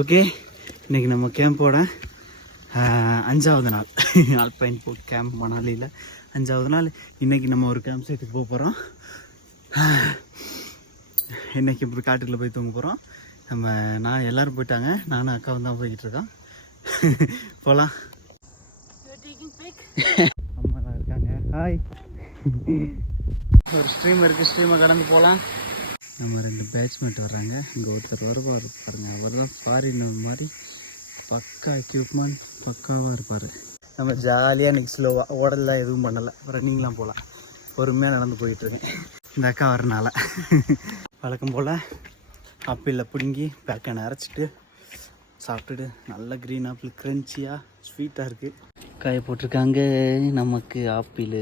Okay, இன்றைக்கி நம்ம கேம்போட 5வது நாள். ஆல்பைன் போட் கேம்ப் மணாலியில் 5வது நாள். இன்றைக்கி நம்ம ஒரு கேம்ப் சைட்டுக்கு போக போகிறோம். இன்றைக்கி இப்படி காட்டுக்குள்ளே போய் தூங்க போகிறோம். நான் எல்லோரும் போயிட்டாங்க, நானும் அக்காவும் தான் போய்கிட்டு இருக்கோம். போகலாம். அம்மாலாம் இருக்காங்க. ஹாய். ஒரு ஸ்ட்ரீம் இருக்குது, ஸ்ட்ரீமை கடந்து போகலாம். நம்ம 2 பேட்ச்மேட் வர்றாங்க. இங்கே ஒருத்தர் வருவார் பாருங்கள், அவர் தான் ஃபாரினர் மாதிரி பக்கா எக்யூப்மெண்ட் பக்காவாக இருப்பார். நம்ம ஜாலியாக இன்றைக்கி ஸ்லோவாக ஓடலாம், எதுவும் பண்ணலை, ரன்னிங்லாம் போகலாம். பொறுமையாக நடந்து போயிட்டுருக்கேன் இந்த அக்கா வரனால. வழக்கம் போல் ஆப்பிளில் பிடுங்கி பேக்கனை அரைச்சிட்டு சாப்பிட்டுட்டு நல்ல க்ரீன் ஆப்பிள் க்ரன்ச்சியாக ஸ்வீட்டாக இருக்குது. காய போட்டிருக்காங்க. நமக்கு ஆப்பிள்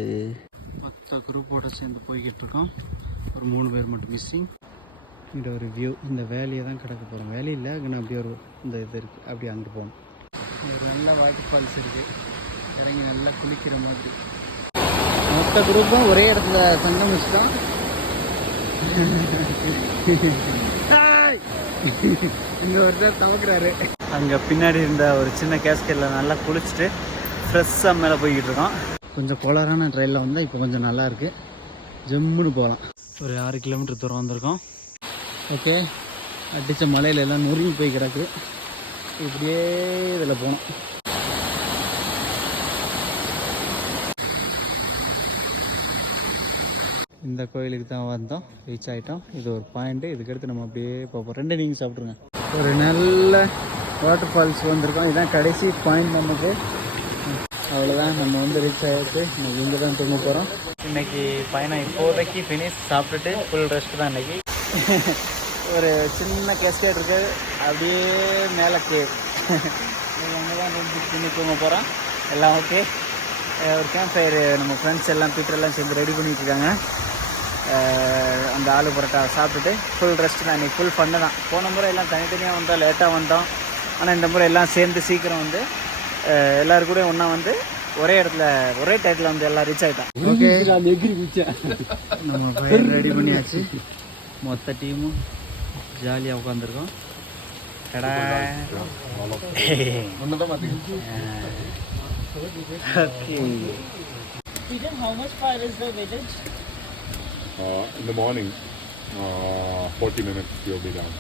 10 குரூப்போடு சேர்ந்து போய்கிட்டு இருக்கோம். ஒரு 3 பேர் மட்டும் மிஸ்ஸிங். இங்கே ஒரு வியூ, இந்த வேலையை தான் கிடக்க போகிறோம். வேலை இல்லை, அங்கே அப்படி ஒரு இந்த இது இருக்குது, அப்படி அங்கே போகணும். ஒரு நல்ல வாட்டர் ஃபால்ஸ் இருக்குது, இறங்கி நல்லா குளிக்கிற மாதிரி. மொத்த குரூப்பும் ஒரே இடத்துல சங்கமிச்சிட்டோம். இங்கே ஒருத்தர் தவக்குறாரு. அங்கே பின்னாடி இருந்த ஒரு சின்ன கேஸ்கெட்டில் நல்லா குளிச்சுட்டு ஃப்ரெஷ்ஷாக மேலே போய்கிட்டு இருக்கோம். கொஞ்சம் கோளாறான ட்ரெயினில் வந்தால் இப்போ கொஞ்சம் நல்லா இருக்குது, ஜம்முன்னு போகலாம். ஒரு 6 கிலோமீட்டர் தூரம் வந்திருக்கோம். ஓகே, அடித்த மலையில் எல்லாம் நொறுங்கி போய் கிடக்கு. இப்படியே இதில் போனோம். இந்த கோயிலுக்கு தான் வந்தோம், ரீச் ஆகிட்டோம். இது ஒரு பாயிண்ட்டு, இதுக்கடுத்து நம்ம அப்படியே போவோம். 2 நீங்கள் சாப்பிட்ருங்க. ஒரு நல்ல வாட்டர் ஃபால்ஸ் வந்திருக்கோம். இதுதான் கடைசி பாயிண்ட் நமக்கு. அவ்வளோதான், நம்ம ரீச் ஆகிடுச்சு. நம்ம இங்கே தான் தூங்க போகிறோம். இன்றைக்கி பயணம் இப்போதைக்கு ஃபினிஷ். சாப்பிட்டுட்டு ஃபுல் ரெஸ்ட் தான் இன்றைக்கி. ஒரு சின்ன கிளஸ்டர் இருக்குது, அப்படியே மேலே கேவ். அங்கே தான் பண்ணி தூங்க போகிறோம். எல்லாம் ஓகே. ஒரு கேம்ப் ஃபயர் நம்ம ஃப்ரெண்ட்ஸ் எல்லாம் பீட்டரெல்லாம் சேர்ந்து ரெடி பண்ணிட்டுருக்காங்க. அந்த ஆலு பரோட்டா சாப்பிட்டுட்டு ஃபுல் ரெஸ்ட் தான். இன்றைக்கி ஃபுல் ஃபன்னு தான். போன முறை எல்லாம் தனித்தனியாக வந்தோம், லேட்டாக வந்தோம். ஆனால் இந்த முறை எல்லாம் சேர்ந்து சீக்கிரம் எல்லோரும் கூட ஒன்றா ஒரே இடத்துல ஒரே டயத்தில் எல்லாம் ரீச் ஆகிட்டோம். ஓகே, நம்ம ஃபயர் ரெடி பண்ணியாச்சு. மொத்த டீமும் ஜாலியாக உட்காந்துருக்கோம். கடா How much far is the village? In the morning, 40 minutes you'll be down.